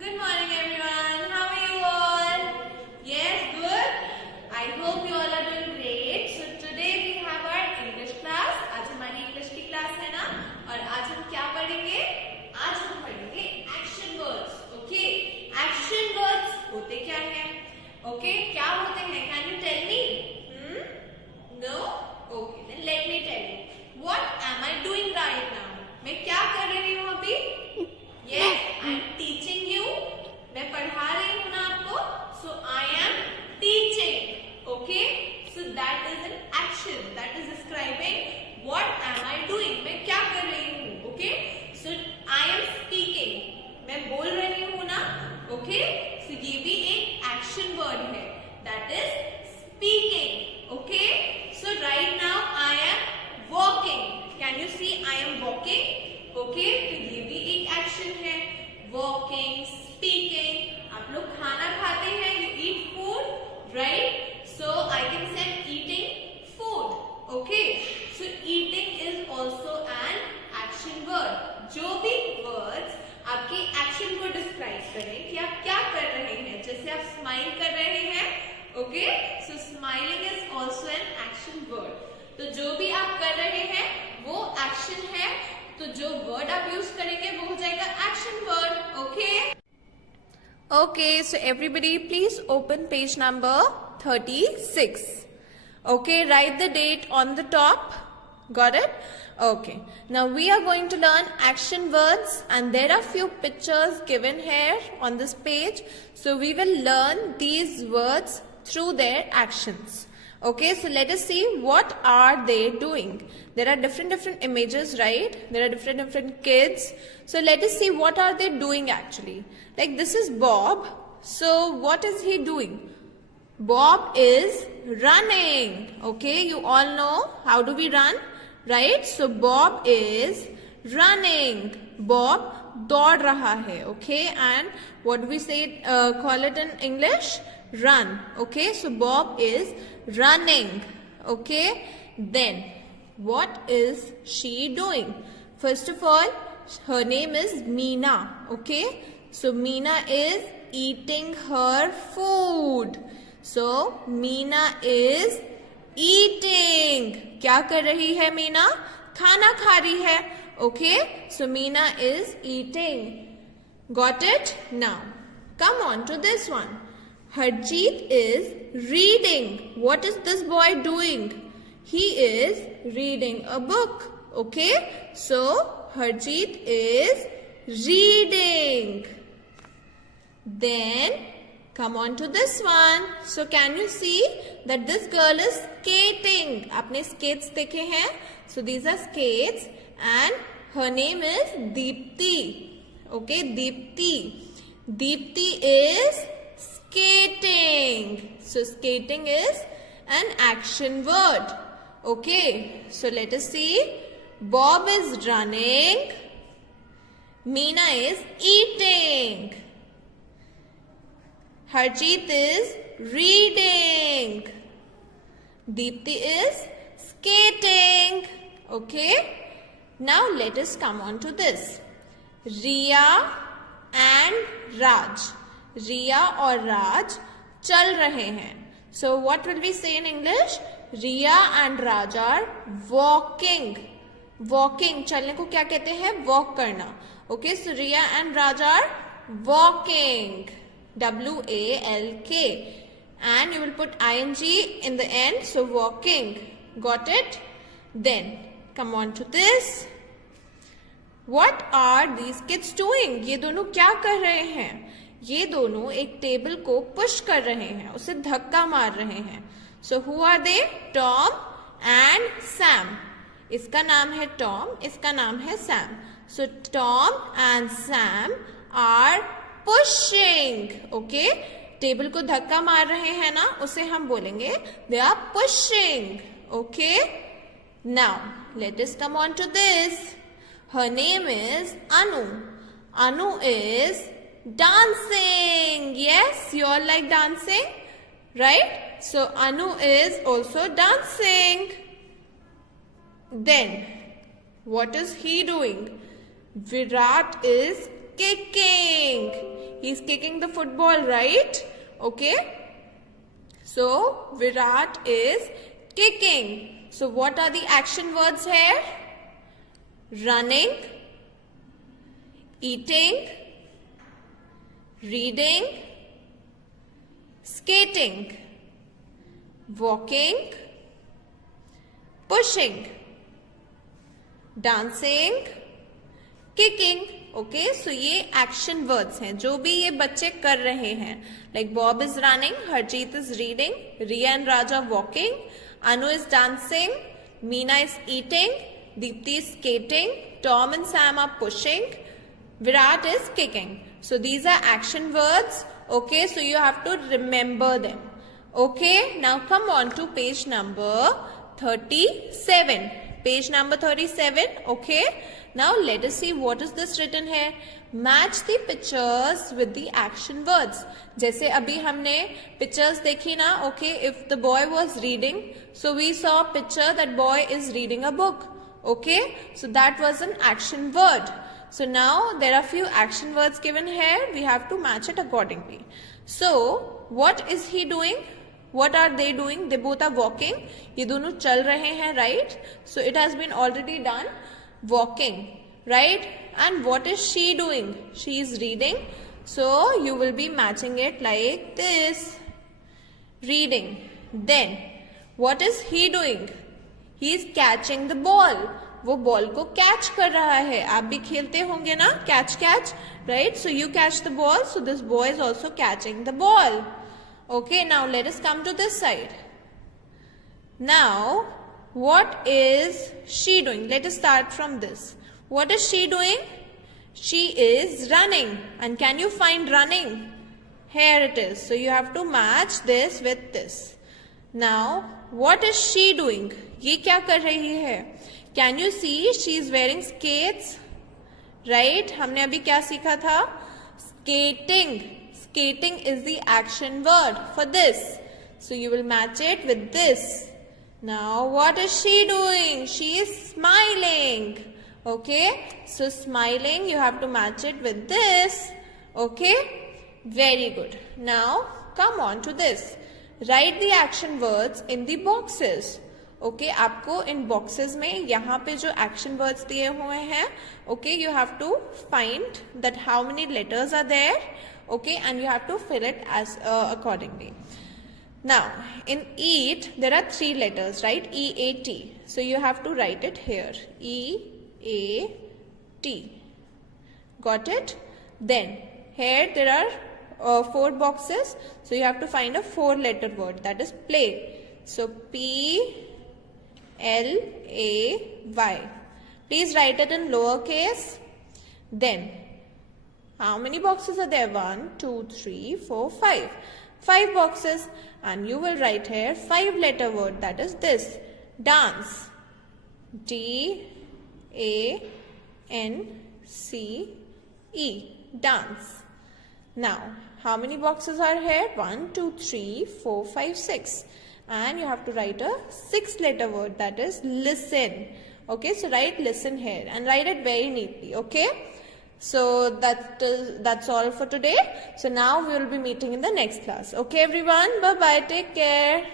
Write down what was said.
Good morning everyone. How are you all? Yes, good. I hope you all are doing great. So today we have our English class. आज हमारी English की class है ना और आज हम क्या पढ़ेंगे? आज हम पढ़ेंगे action words. Okay? Action words होते क्या हैं? Okay? क्या होते हैं? Can you tell me? No? Okay. Then let me tell you. What am I doing right now? मैं क्या कर रही हूँ अभी? Yes, I am teaching you. मैं पढ़ा रही हूँ ना आपको. So I am teaching. Okay? So that is an action. That is describing what am I doing. मैं क्या कर रही हूँ. Okay? So I am speaking. मैं बोल रही हूँ ना. Okay? So ये भी एक action word है. That is speaking. Okay? So right now I am walking. Can you see I am walking? Okay? तो ये भी एक action है. Walking, speaking. आप लोग खाना खाते हैं. You eat food, right? So I can say eating food. Okay? So eating is also an action word. जो भी words आपके action को describe करें कि आप क्या कर रहे हैं. जैसे आप smile कर रहे हैं. Okay? So smiling is also an action word. तो जो भी आप कर रहे हैं वो action है. तो जो word आप use करेंगे वो हो जाएगा action word. Okay? Okay, so everybody please open page number 36. Okay, write the date on the top. Got it? Okay. Now we are going to learn action words and there are few pictures given here on this page. So we will learn these words through their actions. Okay, so let us see what are they doing. There are different images, right? There are different kids. So let us see what are they doing actually. Like this is Bob. So what is he doing? Bob is running. Okay, you all know how do we run, right? So Bob is running. Bob दौड़ रहा है. Okay, and what do we say? Call it in English? Run. Okay, so Bob is running. Okay, then what is she doing? First of all, her name is Meena. Okay, so Meena is eating her food. So Meena is eating. क्या कर रही है मीना? खाना खा रही है. Okay, so Meena is eating. Got it? Now come on to this one. Harjeet is reading. What is this boy doing? He is reading a book. Okay, so Harjeet is reading. Then come on to this one. So can you see that this girl is skating? आपने skates देखे हैं? So these are skates and her name is Deepti. Okay, Deepti. Deepti is skating. So skating is an action word. Okay, so let us see. Bob is running. Meena is eating. Harjeet is reading. Deepti is skating. Okay, now let us come on to this. Riya and Raj. Riya और Raj चल रहे हैं. So what will we say in English? Riya and Raj are walking. Walking. चलने को क्या कहते हैं? Walk करना. Okay, so Riya and Raj are walking. W-A-L-K. And you will put ing in the end. So walking. Got it? Then come on to this. What are these kids doing? ये दोनों क्या कर रहे हैं? ये दोनों एक टेबल को पुश कर रहे हैं, उसे धक्का मार रहे हैं. So who are they? Tom and Sam. इसका नाम है टॉम, इसका नाम है Sam. So Tom and Sam are pushing. Okay, table को धक्का मार रहे हैं ना, उसे हम बोलेंगे they are pushing. Okay, now let us come on to this. Her name is Anu. Anu is dancing. Yes, you all like dancing, right? So Anu is also dancing. Then what is he doing? Virat is kicking. He is kicking the football, right? Okay. So Virat is kicking. So what are the action words here? Running, eating, reading, skating, walking, pushing, dancing, kicking. Okay so ये action words हैं जो भी ये बच्चे कर रहे हैं. Like Bob is running, Harjeet is reading, Riya and Raja walking, Anu is dancing, Meena is eating, Deepti is skating, Tom and Sam are pushing, Virat is kicking. So these are action words. Okay so you have to remember them. Okay now come on to page number 37. Page number 37. Okay. Now let us see what is this written here. Match the pictures with the action words. जैसे अभी हमने pictures देखी ना. Okay. If the boy was reading, so we saw a picture that boy is reading a book. Okay. So that was an action word. So now there are few action words given here. We have to match it accordingly. So what is he doing? What are they doing? They both are walking. ये दोनों चल रहे हैं, right? So it has been already done. Walking, right? And what is she doing? She is reading. So you will be matching it like this. Reading. Then what is he doing? He is catching the ball. वो ball को catch कर रहा है. आप भी खेलते होंगे ना, catch catch, right? So you catch the ball. So this boy is also catching the ball. Okay, now let us come to this side. Now, what is she doing? Let us start from this. What is she doing? She is running. And can you find running? Here it is. So you have to match this with this. Now, what is she doing? ये क्या कर रही है? Can you see she is wearing skates? Right? हमने अभी क्या सीखा था? Skating. Skating is the action word for this. So you will match it with this. Now what is she doing? She is smiling. Okay. So smiling you have to match it with this. Okay. Very good. Now come on to this. Write the action words in the boxes. Okay, आपको इन boxes में यहाँ पे जो action words दिए हुए हैं, okay, you have to find that how many letters are there. Okay, and you have to fill it as accordingly. Now, in eat, there are 3 letters, right? E-A-T. So you have to write it here. E-A-T. Got it? Then, here there are 4 boxes. So you have to find a 4-letter word. That is play. So P-L-A-Y. Please write it in lowercase. Then, how many boxes are there? 1, 2, 3, 4, 5. 5 boxes. And you will write here 5-letter word. That is this. Dance. D-A-N-C-E. Dance. Now, how many boxes are here? 1, 2, 3, 4, 5, 6. And you have to write a 6-letter word. That is listen. Okay, so write listen here. And write it very neatly. Okay. So that's all for today. So now we will be meeting in the next class. Okay everyone, bye bye, take care.